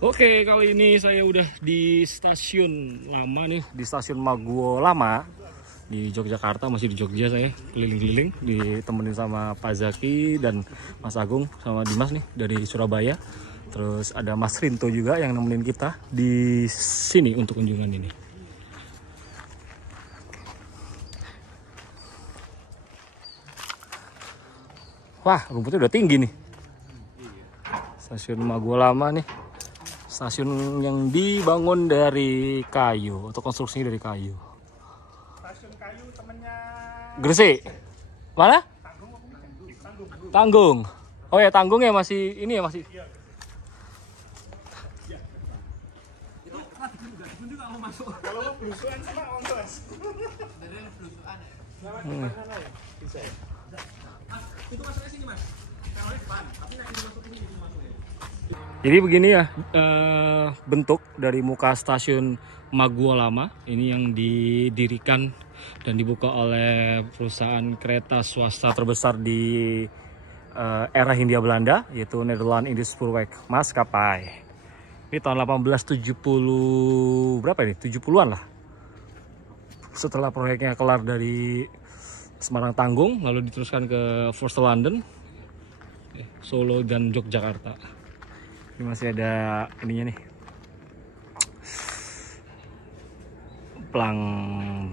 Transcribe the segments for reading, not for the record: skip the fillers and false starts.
Oke, kali ini saya udah di stasiun lama nih, di stasiun Maguwo Lama di Yogyakarta. Masih di Jogja, saya keliling-keliling ditemenin sama Pak Zaki dan Mas Agung sama Dimas nih dari Surabaya. Terus ada Mas Rinto juga yang nemenin kita di sini untuk kunjungan ini. Wah, rumputnya udah tinggi nih. Stasiun Maguwo Lama nih. Stasiun yang dibangun dari kayu atau konstruksinya dari kayu. Stasiun kayu temennya Gresik. Mana? Tanggung. Oh ya, Tanggung ya masih ini ya masih. itu juga mau masuk. Kalau mau belusuan sama ongkos. Dari belusuan ya. Bisa ya? Itu masuknya sini, Mas. Kalau depan, tapi nanti masuk ini masuk ya. Jadi begini ya bentuk dari muka stasiun Maguwo Lama. Ini yang didirikan dan dibuka oleh perusahaan kereta swasta terbesar di era Hindia Belanda, yaitu Nederland Indisch Spoorweg Maskapai. Ini tahun 1870 berapa ini? 70-an lah. Setelah proyeknya kelar dari Semarang Tanggung, lalu diteruskan ke First London, Solo dan Yogyakarta. Ini masih ada ininya nih, pelang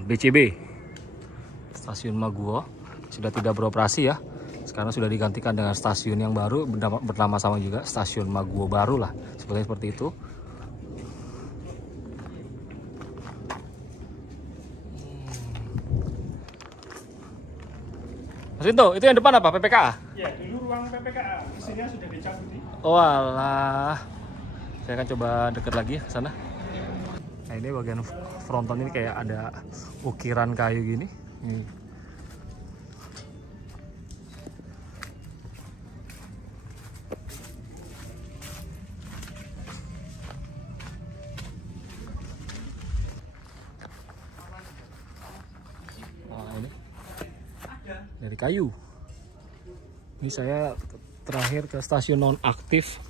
BCB. Stasiun Maguwo sudah tidak beroperasi ya. Sekarang sudah digantikan dengan stasiun yang baru bernama sama juga, Stasiun Maguwo Baru lah, seperti itu. Mas Rinto, itu yang depan apa? PPKA? Ya, dulu ruang PPKA, mesinnya sudah dicabut. Oh alah, saya akan coba deket lagi ke sana. Nah, ini bagian fronton ini kayak ada ukiran kayu gini. Ini. Wah, ini dari kayu. Ini saya terakhir ke stasiun non-aktif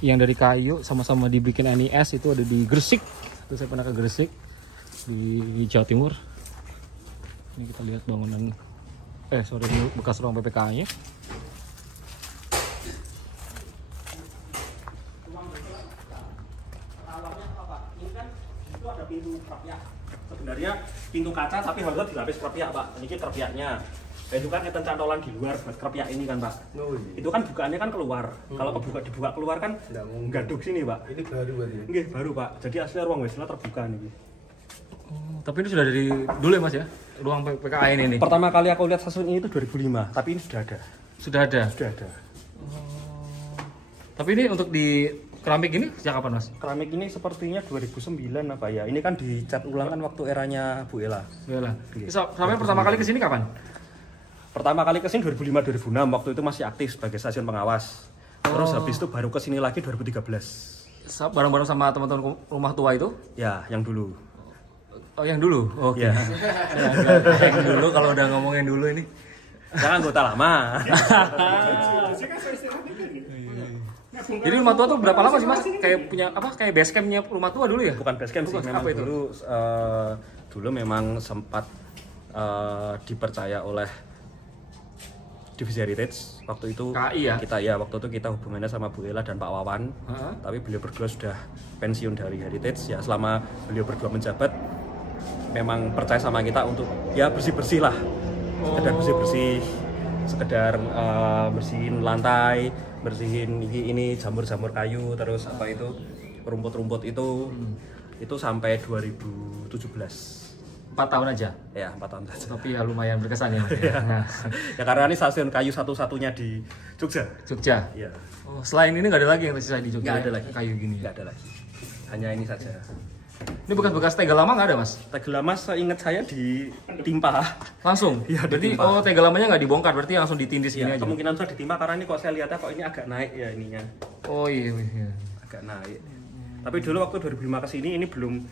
yang dari kayu, sama-sama dibikin NIS, itu ada di Gresik. Itu saya pernah ke Gresik di Jawa Timur. Ini kita lihat bangunan bekas ruang PPKA-nya. Itu ada pintu kerapia. Sebenarnya pintu kaca tapi harusnya dilapis kerapia, Pak. Ini kerapia-nya. Itu kan enten cantolan di luar buat kerapia ini kan, Pak. Oh, iya. Itu kan bukaannya kan keluar. Kalau dibuka keluar kan gaduk sini, Pak. Ini baru berarti. Nggih, baru, Pak. Jadi aslinya ruang wesela terbuka nih. Oh, tapi ini sudah dari dulu ya, Mas ya? Ruang PPKA ini. Pertama kali aku lihat stasiun ini itu 2005, tapi ini sudah ada. Sudah ada. Sudah ada. Oh. Tapi ini untuk di keramik ini sejak kapan, Mas? Keramik ini sepertinya 2009 apa ya? Ini kan dicat ulang kan waktu eranya Bu Ela. Bu Ela. Sampai pertama kali ke sini kapan? Pertama kali ke sini 2005-2006, waktu itu masih aktif sebagai stasiun pengawas. Terus habis itu baru ke sini lagi 2013. Bareng-bareng sama teman-teman rumah tua itu? Ya, yang dulu. Oh, yang dulu? Oke. Ya. Yang dulu, kalau udah ngomongin dulu ini. Saya anggota lama. Jadi rumah tua tuh berapa lama sih, Mas? Kayak punya apa? Kayak base campnya rumah tua dulu ya? Bukan base camp sih, memang itu? Dulu memang sempat dipercaya oleh Divisi Heritage waktu itu. KI ya? Waktu itu kita hubungannya sama Bu Ela dan Pak Wawan. Tapi beliau berdua sudah pensiun dari Heritage ya. Selama beliau berdua menjabat, memang percaya sama kita untuk ya bersih-bersih lah. Sekedar bersih-bersih, sekedar bersihin lantai, bersihin ini jamur-jamur kayu, terus apa itu rumput-rumput itu sampai 2017. 4 tahun aja? Ya, 4 tahun saja. Tapi ya lumayan berkesan ya, Mas. Ya karena ini stasiun kayu satu-satunya di Jogja. Jogja? Iya. Oh, selain ini nggak ada lagi yang tersisa di Jogja? Nggak ada lagi. Kayu gini? Nggak ada lagi. Hanya ini saja. Ini bekas-bekas tegel lama nggak ada, Mas? Tegel lama seingat saya ditimpa. Langsung? Iya, berarti ditimpa. tegel lamanya nggak dibongkar, berarti langsung ditindis gini Ya, aja? kemungkinan sudah ditimpa karena ini kok saya lihatnya kok ini agak naik ya ininya. Oh iya. Agak naik. Tapi dulu waktu 2005 ke sini ini belum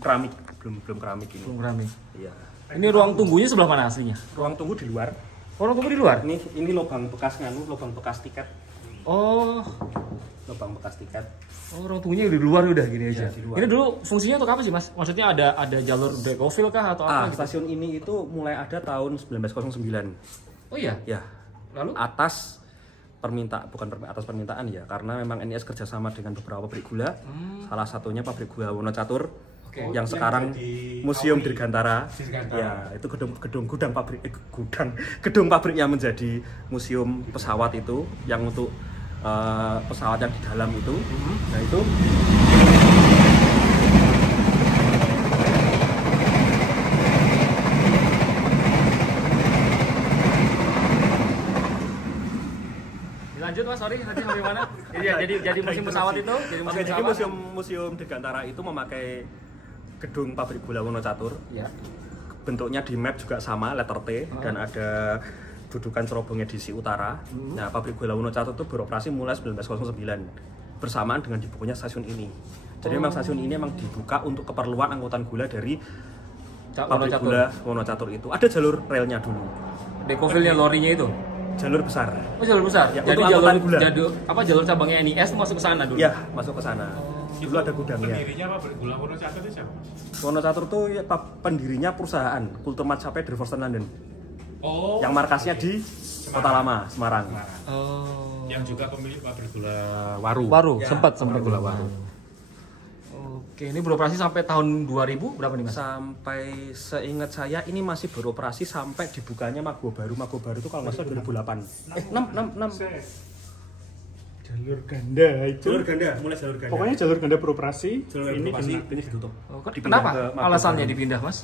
keramik, belum keramik ini. Belum keramik. Iya. Ini ruang tunggunya sebelah mana aslinya? Ruang tunggu di luar. Oh, ruang tunggu di luar? Ini lubang bekas lubang bekas tiket. Oh. lubang bekas tiket. Oh, orang tunggunya di luar udah gini aja. Di luar. Ini dulu fungsinya untuk apa sih, Mas? Maksudnya ada jalur Decofill kah atau apa gitu? Stasiun ini itu mulai ada tahun 1909. Oh iya. Ya. Lalu Atas atas permintaan ya, karena memang NIS kerjasama dengan beberapa pabrik gula. Salah satunya pabrik gula Wonocatur. Yang sekarang Museum Dirgantara. Ya, itu gedung pabriknya menjadi museum pesawat itu yang untuk pesawat yang di dalam itu. Nah, itu lanjut Mas, sorry, nanti sampai mana? Jadi museum pesawat itu, jadi museum Dirgantara itu memakai gedung pabrik gula Wonocatur. Ya. Bentuknya di map juga sama, letter T, dan ada dudukan cerobong edisi utara. Nah, pabrik gula Wonocatur itu beroperasi mulai 1909 bersamaan dengan dibukanya stasiun ini. Jadi memang stasiun ini memang dibuka untuk keperluan angkutan gula dari pabrik gula Wonocatur itu. Ada jalur relnya dulu. Decofill-nya lorinya itu. Jalur besar. Oh, jalur besar. Ya, jadi jalur cabangnya NIS itu masuk ke sana dulu. Ya, masuk ke sana. Dulu ada gudangnya. Pendirinya pabrik gula Wonocatur itu siapa? Wonocatur itu ya, pendirinya perusahaan Kulturmaatchappij Devorston Landen. Oh. Yang markasnya di Kota Lama, Semarang. Oh. Yang juga pemilik pabrik gula Waru. Waru, Ya, sempat gula Waru. Oke, ini beroperasi sampai tahun 2000 berapa nih Mas? Sampai seingat saya ini masih beroperasi sampai dibukanya Mago Baru. Mago Baru itu kalau nggak salah 2008. 6. Jalur ganda itu. Jalur ganda, mulai jalur ganda. Pokoknya jalur ganda beroperasi. ini ditutup. Oh, Dipindah kenapa ke Mago alasannya Baru. dipindah Mas?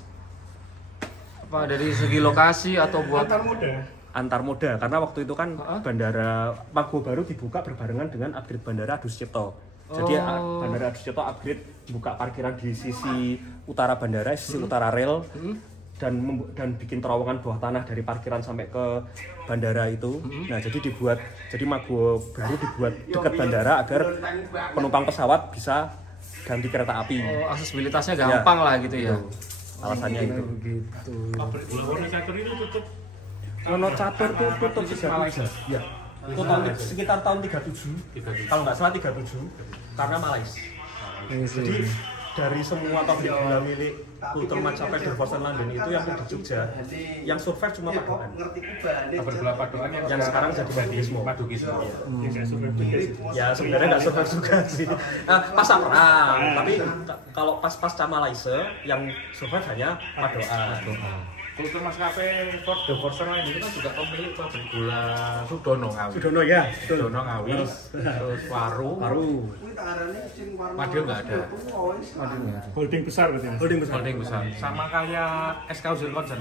Apa dari segi lokasi atau buat Antar moda. Antar moda, karena waktu itu kan bandara Mago Baru dibuka berbarengan dengan upgrade bandara Adi Sucipto. Jadi bandara Adi Sucipto upgrade buka parkiran di sisi utara bandara, sisi utara rel, dan bikin terowongan bawah tanah dari parkiran sampai ke bandara itu. Nah, jadi Mago Baru dibuat dekat bandara agar penumpang pesawat bisa ganti kereta api. aksesibilitasnya gampang lah gitu ya. Alasannya itu. Gitu. Pabrik gula Wonocatur itu tutup. Wonocatur tuh tutup 37. Ya. Itu sekitar tahun 37. Kalau nggak salah 37 karena Malaysia. Jadi dari semua pabrik gula milik Kulturmaatchappij Devorston Landen itu yang di Jogja, yang survive cuma Padokan. Pabrik gula Padokan Yang sekarang jadi Madukismo. Ya sebenarnya nggak survive juga sih. Pasca perang, tapi kalau pasca Malaysia yang survive hanya Padokan. Kulturmaatchappij Devorston Landen itu kan juga pemilik pabrik gula Sudono Ngawi. Sudono ya, Sudono Ngawi, terus Waru. Madiun nggak ada. Holding besar berarti. Mas. Holding besar. Sama kayak SK Uzil Concern.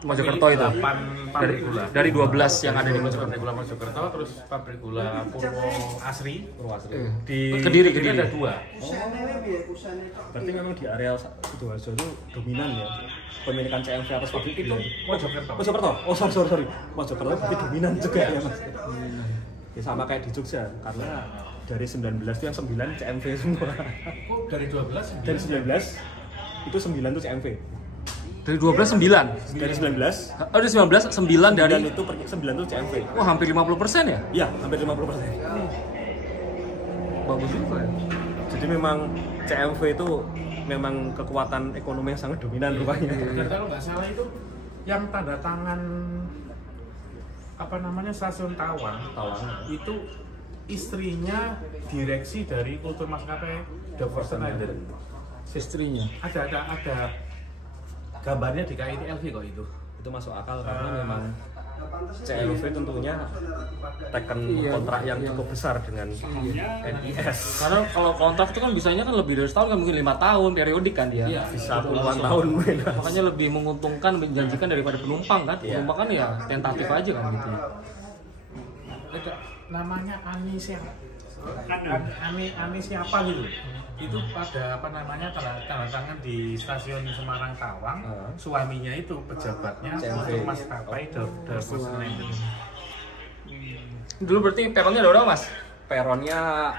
Mojokerto itu. 8 pabrik gula. Dari 12 yang ada di Mojokerto. Pabrik gula Mojokerto, terus pabrik gula Purwo Asri. Di Kediri. ada 2. Berarti memang di area Sidoarjo itu dominan ya pemilikan CMV atas pabrik itu. Mojokerto. Mojokerto. Oh sorry. Mojokerto berarti dominan juga ya Mas. Ya sama kayak di Jogja karena dari 19 itu yang 9 CMV semua. Oh, dari 12? Dari 19 itu 9 itu CMV. Dari 12 9. Dari 19 Oh, dari 19 9 dari. dan itu 9 itu CMV. Wah, hampir 50% ya? Iya, hampir 50%. Bagus juga ya. Jadi memang CMV itu memang kekuatan ekonomi yang sangat dominan rupanya. Dan kalau nggak salah itu yang tanda tangan stasiun Tawang itu istrinya direksi dari Kulturmaatchappij Devorston Landen. Istrinya. Ada gambarnya di KITLV kok itu. Itu masuk akal karena memang CMV tentunya teken kontrak yang cukup besar dengan NIS. Karena kalau kontrak itu kan bisanya kan lebih dari setahun, kan mungkin 5 tahun periodik kan dia. Iya, Bisa puluhan tahun mungkin. Makanya lebih menguntungkan, menjanjikan daripada penumpang kan. Penumpang kan ya tentatif aja kan gitu. Ada namanya Ani siapa? Ani siapa gitu. Itu pada tanda tangan di stasiun Semarang Tawang. Suaminya itu pejabatnya Kulturmaatchappij Devorston Landen. Dulu berarti peronnya ada berapa Mas? Peronnya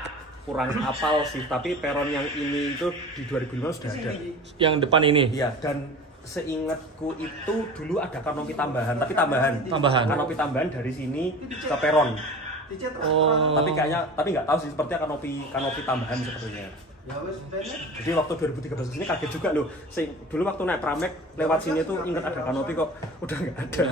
kurang apal sih, tapi peron yang ini itu di 2005 sudah ada. Yang depan ini? Iya, dan seingatku itu dulu ada kanopi tambahan, tapi tambahan. Tambahan. Kanopi tambahan dari sini ke peron. Oh. Tapi nggak tahu sih, sepertinya kanopi tambahan sepertinya. Jadi waktu 2013 ini kaget juga loh. Dulu waktu naik Pramek lewat sini tuh ingat ada kanopi kok, udah nggak ada.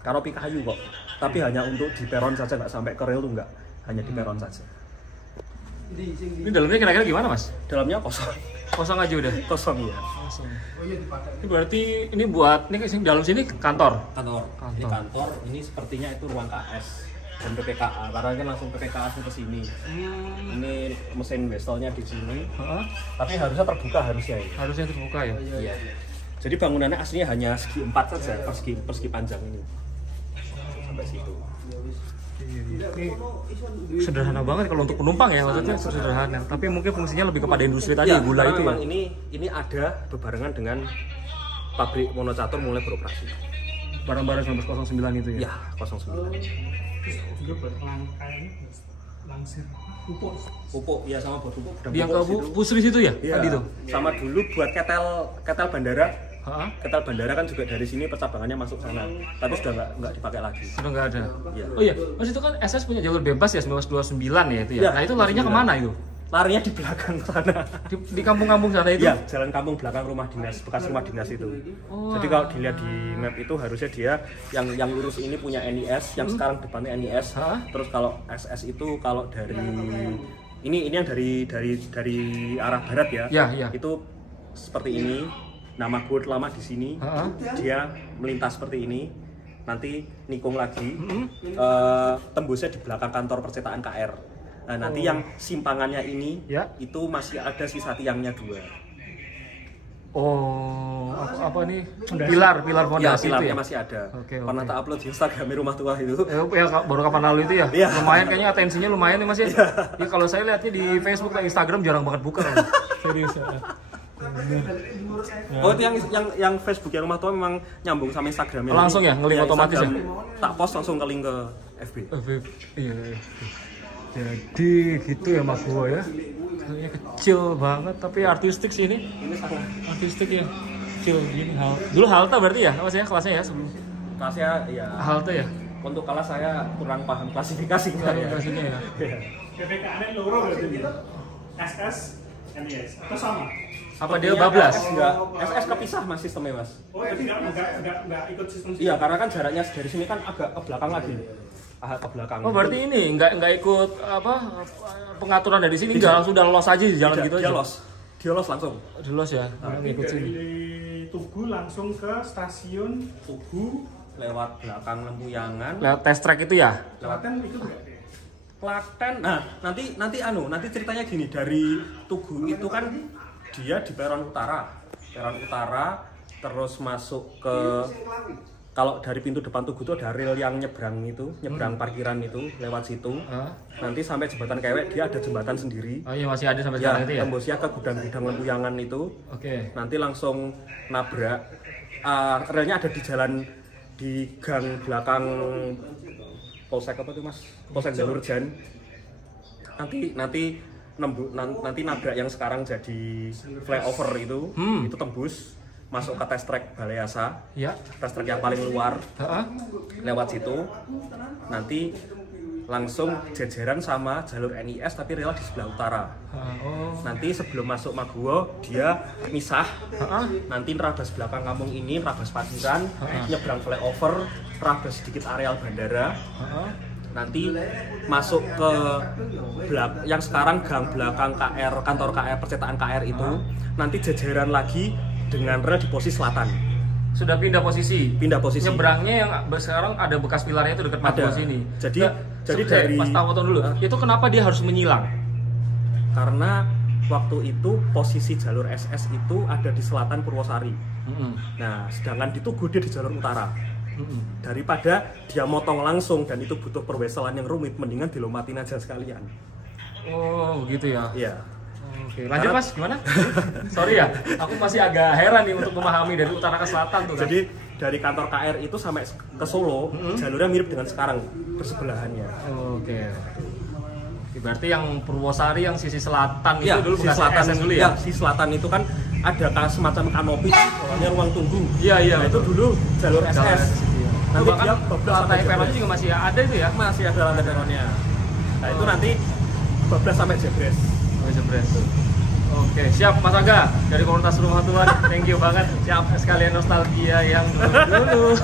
Kanopi kayu kok, tapi hanya untuk di peron saja, nggak sampai ke rel tuh nggak, hanya di peron saja. Ini dalamnya kira-kira gimana mas? Dalamnya kosong. Kosong aja udah? Kosong ya. Kosong. Ini berarti ini buat, ini dalam sini kantor? Kantor. Di kantor, ini sepertinya itu ruang KS dan PPKA, karena kan langsung PPKA ke sini. Ini mesin vesselnya di sini. Tapi harusnya terbuka harusnya ya. Harusnya terbuka ya? Iya. Jadi bangunannya aslinya hanya segi 4 saja, persegi panjang ini. Sampai situ. Ini sederhana banget kalau untuk penumpang ya, maksudnya sederhana. Tapi mungkin fungsinya lebih kepada industri tadi, ya, gula itu. Memang ya? ini ada bebarengan dengan pabrik monocatur mulai beroperasi. Barang-barang 1909 itu ya? Ya, 09. Juga buat langkahnya langsir Pupuk, ya sama buat pupuk. Yang ke pusri situ ya? Ya, Tadi tuh? sama dulu buat ketel bandara. Ketel bandara kan juga dari sini percabangannya masuk sana, tapi sudah nggak dipakai lagi. Sudah nggak ada. Ya. Oh iya, mas itu kan SS punya jalur bebas ya 1929 ya itu ya. Ya, Nah itu larinya kemana itu? Larinya di belakang sana. Di kampung-kampung sana itu? Ya, jalan kampung belakang rumah dinas, bekas rumah dinas itu. Oh. Jadi kalau dilihat di map itu harusnya dia yang lurus ini punya NIS, yang sekarang depannya NIS. Terus kalau SS itu kalau dari ini yang dari arah barat ya. Ya. Itu seperti ini. Nama gue lama di sini, dia melintas seperti ini, nanti nikung lagi, tembusnya di belakang kantor percetakan KR. Nah nanti yang simpangannya ini, itu masih ada sisa tiangnya 2. Oh, apa nih? Pilar fondasi ya, pilarnya itu ya? masih ada. Oke. Pernah tak upload di Instagram rumah tua itu. Ya baru kapan lalu itu ya? Iya. Lumayan kayaknya atensinya lumayan nih mas ya. Ya kalau saya lihatnya di Facebook dan Instagram jarang banget buka. Serius ya. Oh itu yang Facebook yang rumah tua memang nyambung sama Instagramnya. Langsung ya, nge-link otomatis ya? Tak post langsung ke link ke FB. Iya. Jadi gitu ya mas gua ya. Kayaknya kecil banget tapi artistik sih ini. Artistik ya. Kecil gini dulu halte berarti ya mas ya kelasnya ya sebelum. Kelasnya ya. Halte ya. Untuk kelas saya kurang paham klasifikasinya. Klasifikasinya ya. PPKA loro berarti SS NIS atau sama? Apa dia bablas? Enggak, SS kepisah mas sistemnya mas. Oh jadi nggak ikut sistem sih? Iya karena kan jaraknya dari sini kan agak ke belakang lagi. Ke belakang. Oh berarti ini nggak ikut apa pengaturan dari sini, nggak langsung udah los aja di jalan gitu aja? Dia los langsung. Dia los ya? Ngikut sini. Dari Tugu langsung ke stasiun Tugu lewat belakang Lempuyangan. Lewat test track itu ya? Klaten itu nggak? Klaten. Nah nanti ceritanya gini, dari Tugu itu kan dia di peron utara, terus masuk ke, kalau dari pintu depan Tugu itu ada rel yang nyebrang parkiran itu lewat situ. Nanti sampai jembatan Kewek dia ada jembatan sendiri. Oh iya masih ada sampai sekarang itu ya? Tembusnya ke gudang-gudang Lempuyangan itu. Oke. Nanti langsung nabrak. Relnya ada di jalan di gang belakang Polsek apa tuh mas? Polsek Jalurjan. Nanti nabrak yang sekarang jadi flyover itu tembus masuk ke test track Balai Asa. Ya. Test track yang paling luar. Lewat situ nanti langsung jejeran sama jalur NIS tapi rel di sebelah utara. Nanti sebelum masuk Maguwo dia misah. Nanti nerabas belakang kampung ini, nerabas parkiran, nyebrang flyover, nerabas sedikit areal bandara. Nanti masuk ke yang sekarang gang belakang KR, kantor KR, percetakan KR itu. Nanti jajaran lagi dengan rel di posisi selatan. Sudah pindah posisi? Pindah posisi. Nyebrangnya yang sekarang ada bekas pilarnya itu dekat Maguwo sini. Jadi dari Mas Tawoton dulu, itu kenapa dia harus menyilang? Karena waktu itu posisi jalur SS itu ada di selatan Purwosari. Nah, sedangkan di Tugu dia di jalur utara. Daripada dia motong langsung dan itu butuh perweselan yang rumit, mendingan dilomatin aja sekalian. Oh begitu ya? Iya. Oke, lanjut mas, gimana? Sorry ya, aku masih agak heran nih untuk memahami dari utara ke selatan tuh kan. Jadi dari kantor KR itu sampai ke Solo, jalurnya mirip dengan sekarang, bersebelahannya. Oke. Berarti yang Purwosari yang sisi selatan ya, itu dulu bekas selatan SS dulu ya? Sisi selatan itu kan ada semacam kanopi, ruang tunggu. Iya. Nah, itu dulu jalur SS. Nanti bahkan dia bablas lantai sampai peronnya jebres. juga masih ada itu ya? Masih ada lantai peronnya. Nah itu nanti bablas sampai jebres. Jebres. Oke, siap Mas Aga dari komunitas Rumah Tuan. Thank you banget. Siap sekalian nostalgia yang dulu.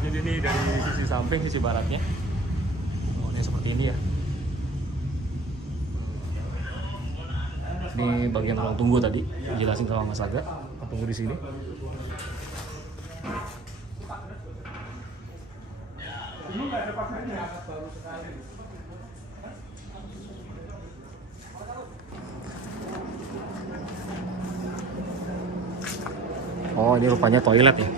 Jadi ini dari sisi samping, sisi baratnya. Oh, ini seperti ini ya. Ini bagian ruang tunggu tadi, dijelasin sama Mas Aga. Kita tunggu di sini. Oh, ini rupanya toilet ya.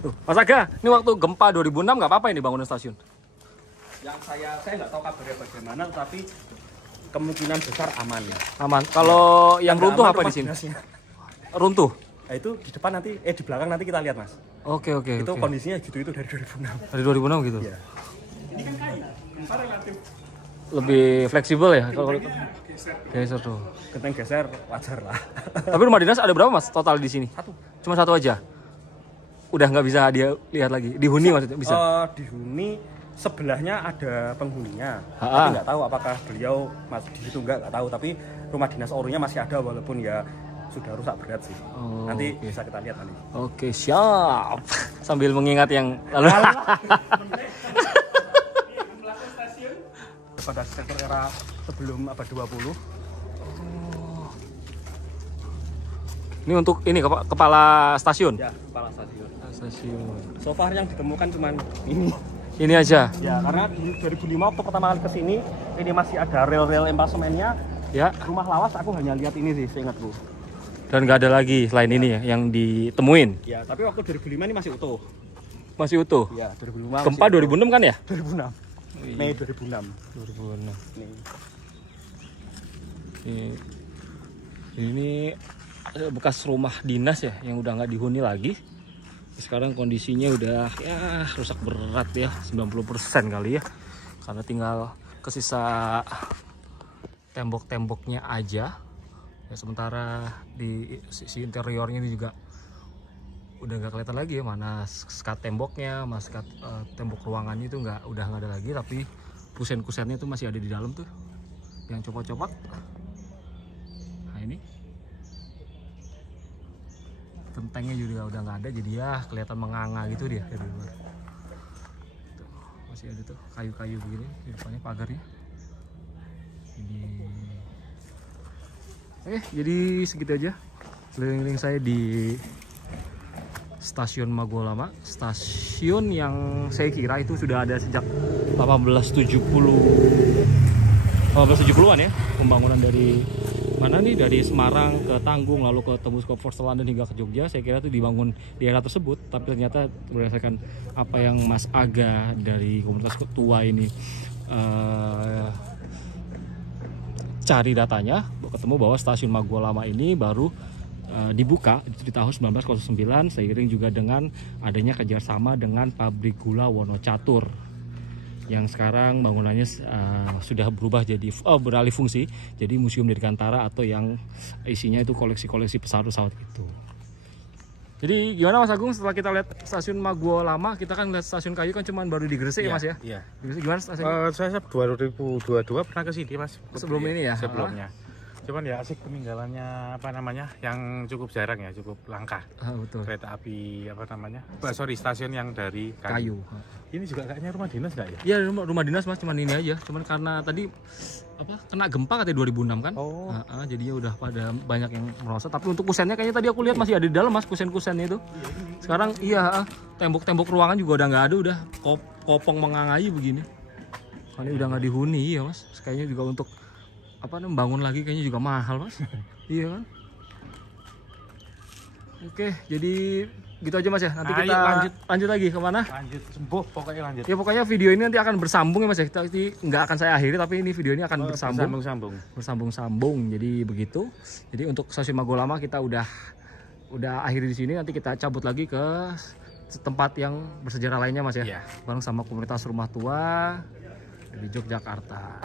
Tuh, Mas Aga, ini waktu gempa 2006 nggak apa-apa ini bangunan stasiun? Yang saya nggak tahu kabarnya bagaimana, tapi kemungkinan besar aman ya. Aman. Kalau yang Nggak runtuh aman apa di rumah sini? dinasnya. Runtuh. Nah itu di depan nanti, di belakang nanti kita lihat mas. Oke. Itu Oke. kondisinya gitu itu dari 2006. Dari 2006 gitu. Iya. Ini kan kayu, gempa relatif. Lebih fleksibel ya kalau geser tuh. Genteng geser wajar lah. Tapi rumah dinas ada berapa Mas total di sini? Satu. Cuma satu aja. Udah nggak bisa dia lihat lagi. Dihuni maksudnya bisa. Dihuni sebelahnya ada penghuninya. Ha-ha. Tapi nggak tahu apakah beliau masih di situ nggak tahu. Tapi rumah dinas orangnya masih ada walaupun ya sudah rusak berat sih. Oh, nanti oke. bisa kita lihat nanti. Oke, siap. Sambil mengingat yang lalu. Pada sektor era sebelum abad 20. Ini untuk ini kepala stasiun. Ya, kepala stasiun. Stasiun. So far yang ditemukan cuman ini. Ini aja. Ya, karena di 2005 waktu pertama kali kesini, ini masih ada rel-rel empasemennya. Ya. Rumah lawas aku hanya lihat ini sih, seingatku. Dan nggak ada lagi selain ini ya yang ditemuin. Ya, tapi waktu 2005 ini masih utuh. Masih utuh. Ya, 2005. Gempa 2006 kan ya? 2006. Mei 2006. 2006. Nih. Ini bekas rumah dinas ya yang udah nggak dihuni lagi. Sekarang kondisinya udah ya rusak berat ya, 90% kali ya. Karena tinggal kesisa tembok-temboknya aja. Ya, sementara di sisi interiornya ini juga udah nggak kelihatan lagi ya, mana skat temboknya, mas skat tembok ruangannya itu udah nggak ada lagi, tapi kusen-kusennya itu masih ada di dalam tuh, yang copot-copot. Nah ini gentengnya juga udah nggak ada, jadi ya kelihatan menganga gitu dia dari luar. Tuh, masih ada tuh kayu-kayu begini di depannya pagarnya. Ini. Oke, jadi segitu aja keliling-keliling saya di Stasiun Maguwo Lama, stasiun yang saya kira itu sudah ada sejak 1870-an ya, pembangunan dari mana nih, dari Semarang ke Tanggung lalu ke tembus ke Forest London hingga ke Jogja. Saya kira itu dibangun di era tersebut, tapi ternyata berdasarkan apa yang Mas Aga dari komunitas tua ini cari datanya, ketemu bahwa Stasiun Maguwo Lama ini baru dibuka di tahun 1909 seiring juga dengan adanya kerjasama dengan pabrik gula Wonocatur yang sekarang bangunannya sudah berubah jadi beralih fungsi jadi Museum Dirgantara, atau yang isinya itu koleksi-koleksi pesawat-pesawat itu. Jadi gimana Mas Agung, setelah kita lihat Stasiun Maguwo Lama, kita kan lihat stasiun kayu kan cuman baru di Gresik ya Mas ya? Iya. Gresik gimana stasiun? Saya 2022 pernah ke sini Mas. Sebelum ini ya? Sebelumnya. Cuman ya asik peninggalannya, apa namanya, yang cukup jarang ya, cukup langka. Betul. Kereta api apa namanya? Stasiun yang dari Kayu. Ini juga kayaknya rumah dinas nggak ya? Iya, rumah dinas Mas, cuman ini aja. Cuman karena tadi kena gempa katanya 2006 kan. Oh. Jadinya udah pada banyak yang merosot. Tapi untuk kusennya kayaknya tadi aku lihat masih ada di dalam Mas, kusen-kusennya itu. Sekarang iya, tembok-tembok ruangan juga udah nggak ada, udah kopong mengangai begini. Karena udah nggak dihuni ya Mas. Kayaknya juga untuk bangun lagi kayaknya juga mahal Mas. Iya kan. Oke, jadi gitu aja Mas ya. Nanti Ayo, kita lanjut lagi kemana? Lanjut sembuh pokoknya lanjut. Ya pokoknya video ini nanti akan bersambung ya Mas ya. Jadi nggak akan saya akhiri tapi ini video ini akan bersambung. Jadi begitu. Jadi untuk stasiun Mago Lama kita udah akhiri di sini. Nanti kita cabut lagi ke tempat yang bersejarah lainnya Mas ya. Bareng sama komunitas rumah tua di Yogyakarta.